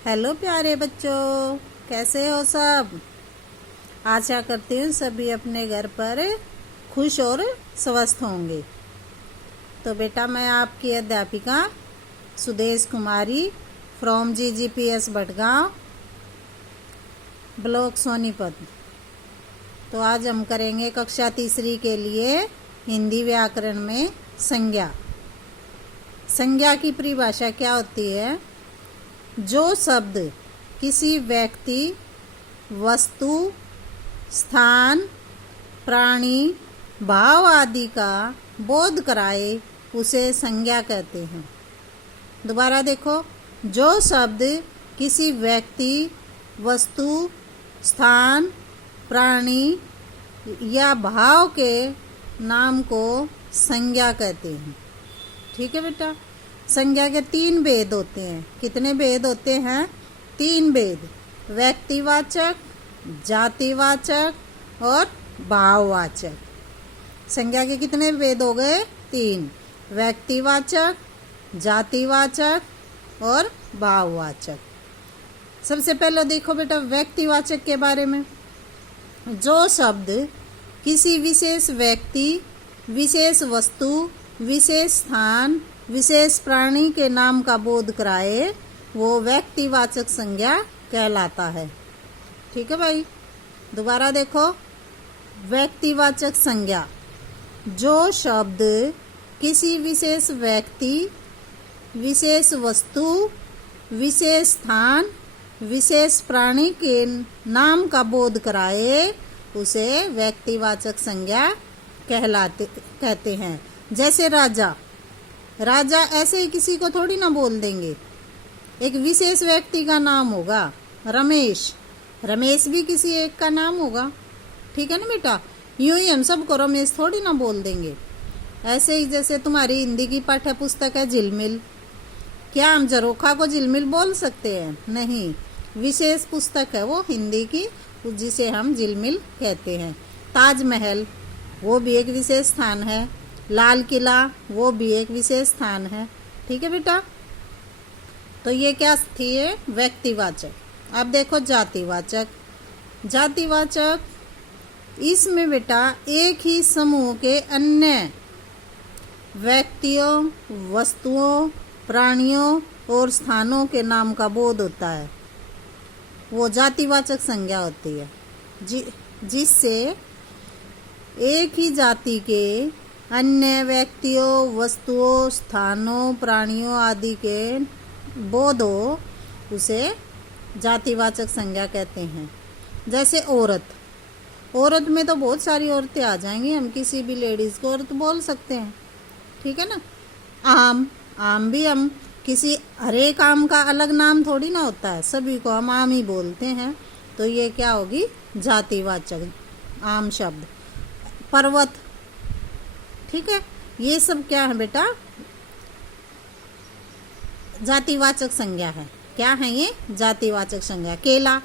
Hello प्यारे बच्चों, कैसे हो सब। आशा करती हूँ सभी अपने घर पर खुश और स्वस्थ होंगे। तो बेटा, मैं आपकी अध्यापिका Sudesh Kumari from GGPS Bhatgaon, block Sonipat. तो आज हम करेंगे कक्षा तीसरी के लिए हिंदी व्याकरण में संज्ञा। संज्ञा की परिभाषा क्या होती है? जो शब्द किसी व्यक्ति, वस्तु, स्थान, प्राणी, भाव आदि का बोध कराए उसे संज्ञा कहते हैं। दोबारा देखो, जो शब्द किसी व्यक्ति, वस्तु, स्थान, प्राणी या भाव के नाम को संज्ञा कहते हैं। ठीक है बेटा। संज्ञा के 3 भेद होते हैं। कितने भेद होते हैं? 3 भेद। व्यक्तिवाचक, जातिवाचक और भाववाचक। संज्ञा के कितने भेद हो गए? 3। व्यक्तिवाचक, जातिवाचक और भाववाचक। सबसे पहले देखो बेटा व्यक्तिवाचक के बारे में। जो शब्द किसी विशेष व्यक्ति, विशेष वस्तु, विशेष स्थान, विशेष प्राणी के नाम का बोध कराए वो व्यक्तिवाचक संज्ञा कहलाता है। ठीक है भाई। दोबारा देखो, व्यक्तिवाचक संज्ञा। जो शब्द किसी विशेष व्यक्ति, विशेष वस्तु, विशेष स्थान, विशेष प्राणी के नाम का बोध कराए उसे व्यक्तिवाचक संज्ञा कहते हैं। जैसे राजा। राजा ऐसे ही किसी को थोड़ी ना बोल देंगे। एक विशेष व्यक्ति का नाम होगा। रमेश, रमेश भी किसी एक का नाम होगा। ठीक है ना बेटा। यूं ही हम सबको रमेश थोड़ी ना बोल देंगे। ऐसे ही जैसे तुम्हारी हिंदी की पाठ्य पुस्तक है झिलमिल, क्या हम झरोखा को झिलमिल बोल सकते हैं? नहीं। विशेष पुस्तक है वो हिंदी की, जिसे हम झिलमिल कहते हैं। ताजमहल, वो भी एक विशेष स्थान है। लाल किला, वो भी एक विशेष स्थान है। ठीक है बेटा। तो ये क्या थी? व्यक्तिवाचक। अब देखो जातिवाचक। जातिवाचक, इसमें बेटा एक ही समूह के अन्य व्यक्तियों, वस्तुओं, प्राणियों और स्थानों के नाम का बोध होता है। वो जातिवाचक संज्ञा होती है जिससे एक ही जाति के अन्य व्यक्तियों, वस्तुओं, स्थानों, प्राणियों आदि के बोध हो उसे जातिवाचक संज्ञा कहते हैं। जैसे औरत। औरत में तो बहुत सारी औरतें आ जाएंगी, हम किसी भी लेडीज को औरत बोल सकते हैं। ठीक है ना। आम, आम भी हम किसी हर एक आम का अलग नाम थोड़ी ना होता है, सभी को हम आम ही बोलते हैं। तो ये क्या होगी? जातिवाचक आम शब्द। पर्वत। ठीक है। ये सब क्या है बेटा? जातिवाचक संज्ञा है। क्या है ये? जातिवाचक संज्ञा। केला।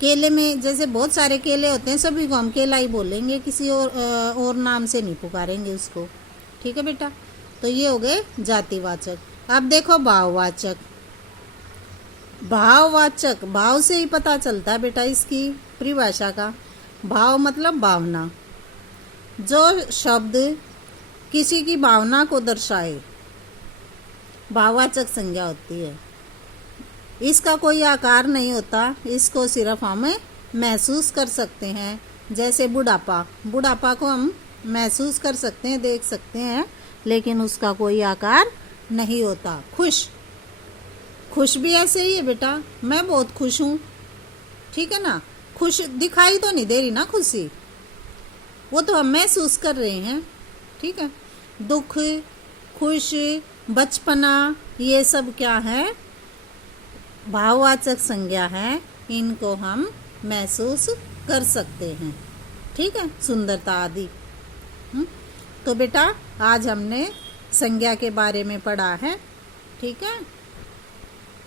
केले में जैसे बहुत सारे केले होते हैं, सभी को हम केला ही बोलेंगे, किसी और नाम से नहीं पुकारेंगे उसको। ठीक है बेटा। तो ये हो गए जातिवाचक। अब देखो भाववाचक। भाववाचक, भाव से ही पता चलता है बेटा इसकी परिभाषा का। भाव मतलब भावना। जो शब्द किसी की भावना को दर्शाए भाववाचक संज्ञा होती है। इसका कोई आकार नहीं होता, इसको सिर्फ हम महसूस कर सकते हैं। जैसे बुढ़ापा। बुढ़ापा को हम महसूस कर सकते हैं, देख सकते हैं, लेकिन उसका कोई आकार नहीं होता। खुश। खुश भी ऐसे ही है बेटा। मैं बहुत खुश हूँ। ठीक है ना। खुश दिखाई तो नहीं दे रही ना खुशी, वो तो हम महसूस कर रहे हैं। ठीक है। दुख, खुश, बचपना, ये सब क्या है? भाववाचक संज्ञा है। इनको हम महसूस कर सकते हैं। ठीक है। सुंदरता आदि। तो बेटा आज हमने संज्ञा के बारे में पढ़ा है। ठीक है।